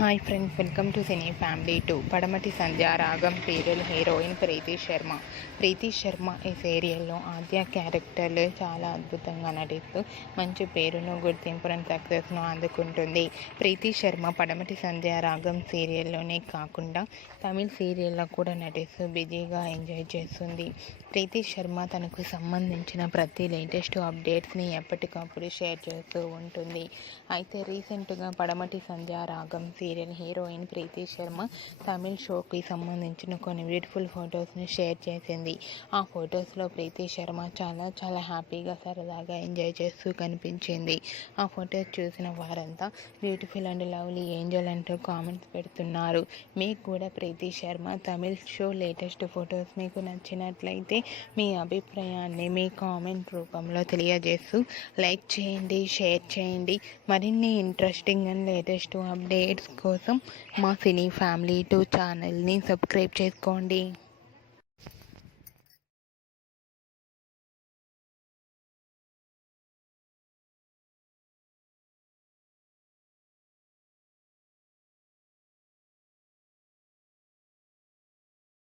Hi friends, welcome to cine family 2. పడమటి సంధ్య రాగం serial heroine ప్రీతి శర్మ. ప్రీతి శర్మ ఈ సీరియల్లో ఆద్య క్యారెక్టర్లో చాలా అద్భుతంగా నటిస్తూ మంచి పేరును, గుర్తింపును, సక్సెస్ను అందుకుంటుంది. ప్రీతి శర్మ పడమటి సంధ్య రాగం సీరియల్లోనే కాకుండా తమిళ్ సీరియల్లో కూడా నటిస్తూ బిజీగా ఎంజాయ్ చేస్తుంది. ప్రీతి శర్మ తనకు సంబంధించిన ప్రతి లేటెస్ట్ అప్డేట్స్ని ఎప్పటికప్పుడు షేర్ చేస్తూ ఉంటుంది. అయితే రీసెంట్గా పడమటి సంధ్య రాగం సీరియల్ హీరోయిన్ ప్రీతి శర్మ తమిళ్ షోకి సంబంధించిన కొన్ని బ్యూటిఫుల్ ఫొటోస్ని షేర్ చేసింది. ఆ ఫొటోస్లో ప్రీతి శర్మ చాలా హ్యాపీగా, సరదాగా ఎంజాయ్ చేస్తూ కనిపించింది. ఆ ఫొటోస్ చూసిన వారంతా బ్యూటిఫుల్ అండ్ లవ్లీ ఏంజల్ అంటూ కామెంట్స్ పెడుతున్నారు. మీకు కూడా Preeti Sharma Tamil show latest photos మీకు నచ్చినట్లయితే మీ అభిప్రాయాన్ని మీ కామెంట్ రూపంలో తెలియజేస్తూ లైక్ చేయండి, షేర్ చేయండి. మరిన్ని ఇంట్రెస్టింగ్ అండ్ లేటెస్ట్ అప్డేట్స్ కోసం మా సినీ ఫ్యామిలీ 2 ఛానల్ని సబ్స్క్రైబ్ చేసుకోండి.